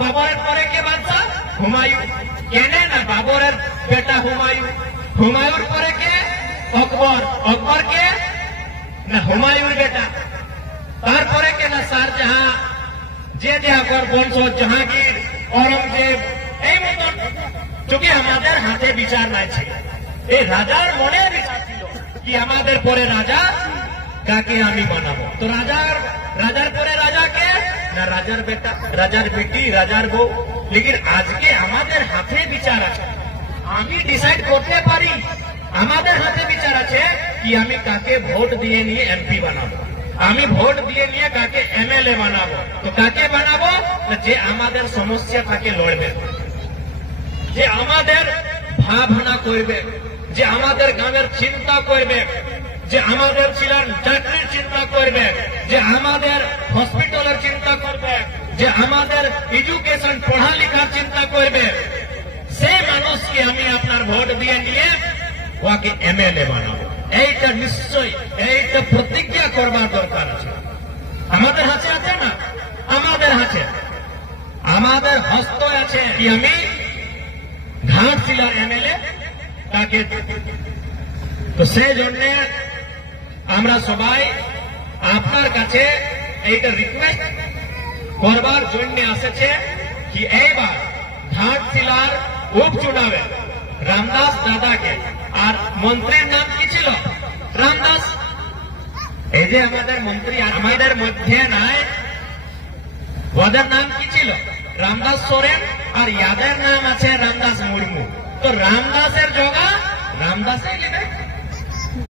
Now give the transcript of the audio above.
বাবরের পরে কে বাদশাহ? হুমায়ুন। কেনে না বাবরের বেটা হুমায়ুন। হুমায়ুন পরে কে? আকবর। আকবর কে না হুমায়ুন বেটা। তারপরে কে না শাহজাহাঁ, যে আকবর বংশ, জাহাঙ্গীর, औरंगजेब। এই মতন চোখে আমাদের হাতে বিচার নাই ছিল। এই রাজার মনে বিচার ছিল কি আমাদের পরে রাজা কাকে আমি বানাবো। তো রাজার পরে রাজাকে না রাজার বেটা, রাজার বেটি, রাজার বউ। লেকিন আজকে আমাদের হাতে বিচার আছে, আমি ডিসাইড করতে পারি। আমাদের হাতে বিচার আছে কি আমি কাকে ভোট দিয়ে নিয়ে এমপি বানাবো, আমি ভোট দিয়ে নিয়ে কাকে এমএলএ বানাবো। তো কাকে বানাবো না যে আমাদের সমস্যা তাকে লড়বে, যে আমাদের ভাবনা করবে, যে আমাদের গ্রামের চিন্তা করবে, যে আমাদের ছিলেন চাকরির চিন্তা করবে, যে আমাদের হসপিটালের চিন্তা করবে, যে আমাদের এডুকেশন পড়ালেখার চিন্তা করবে। সেই মানুষকে আমি আপনার ভোট দিয়ে নিয়ে ওকে এমএলএ বানাবো। এইটা নিশ্চয়ই, এইটা প্রতিজ্ঞা করবার দরকার আছে। আমাদের হাতে আছে না, আমাদের হাতে, আমাদের হস্ত আছে কি আমি ঘাটশিলার এমএলএ কাকে। তো সেই জন্য আমরা সবাই আপনার কাছে এইটা রিকোয়েস্ট করবার জন্য আসছে কি এইবার ঘাটশিলার উপচুনাবে রামদাস দাদাকে, আর মন্ত্রীর নাম কি ছিল? রামদাস। এই যে আমাদের মন্ত্রী আমাদের মধ্যে নাই, ওদের নাম কি ছিল? রামদাস সোরেন। আর ইয়াদের নাম আছে রামদাস মুর্মু। তো রামদাসের জগা রামদাসে নেবে।